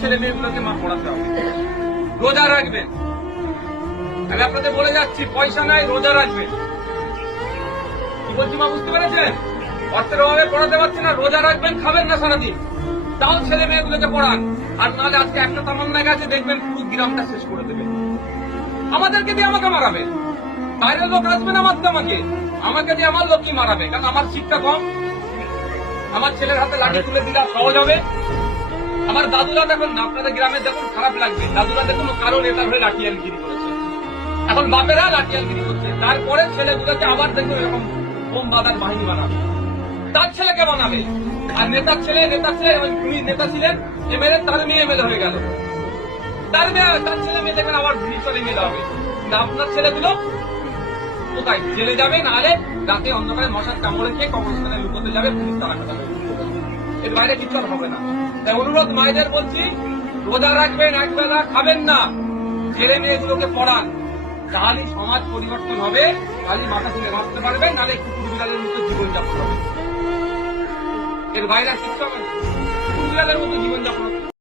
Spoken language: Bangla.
ছেলে মেয়েগুলোকে মা পড়াতে হবে। রোজা রাখবেন, আমি আপনাদের বলে যাচ্ছি, পয়সা নাই, রোজা রাখবেন। কি বলছি মা, বুঝতে পেরেছেন? অর্থের অভাবে পড়াতে পারছি না, রোজা রাখবেন, খাবেন না সারাদিন, তাও ছেলে মেয়েগুলোকে পড়ান। আর নাহলে আজকে একটা তামান্না গেছে, দেখবেন পুরো গ্রামটা শেষ করে দেবে। আমাদেরকে দিয়ে আমাকে মারাবে, বাইরের লোক আসবে না মারতে আমাকে দিয়ে আমার লোককে মারাবে, কারণ আমার শিক্ষা কম। আমার ছেলের হাতে লাঠি তুলে দিলে সহজ হবে। আমার দাদুরা দেখুন, আপনাদের গ্রামে দেখুন, খারাপ লাগবে, দাদুরা দেখুন কারো নেতা হয়ে লাঠিয়ালগিরি করেছে, এখন বাপেরা লাঠিয়ালগিরি করছে। তারপরে ছেলেগুলোকে আবার দেখুন এরকম বোম বাঁধার বাহিনী বানাবে, তার ছেলেকে বানাবে। আর নেতার ছেলে তুমি নেতা ছিলেন এমএলএ, তার মেয়ে এমএলএ হয়ে গেল, তার ছেলে মেয়ে দেখবেন আবার ভিতরে মেলে হবে। আপনার ছেলেগুলো কোথায়? জেলে যাবে, নাহলে রাতে অন্ধকারে মশার কামড়ে খেয়ে কবরস্থানে লুকোতে যাবে, পুলিশ তারা কাটাবে। এর বাইরে কিছু আর হবে না। তাই অনুরোধ মায়েদের বলছি, রোজা রাখবেন, একবেলা খাবেন না, ছেলে মেয়েগুলোকে পড়ান, তাহলে সমাজ পরিবর্তন হবে, তাহলে মাথা তুলে বাঁচতে পারবেন, নাহলে কুকুর বিড়ালের মতো জীবনযাপন হবে। এর বাইরে আর কিছু হবে না, কুকুর বিড়ালের মতো জীবনযাপন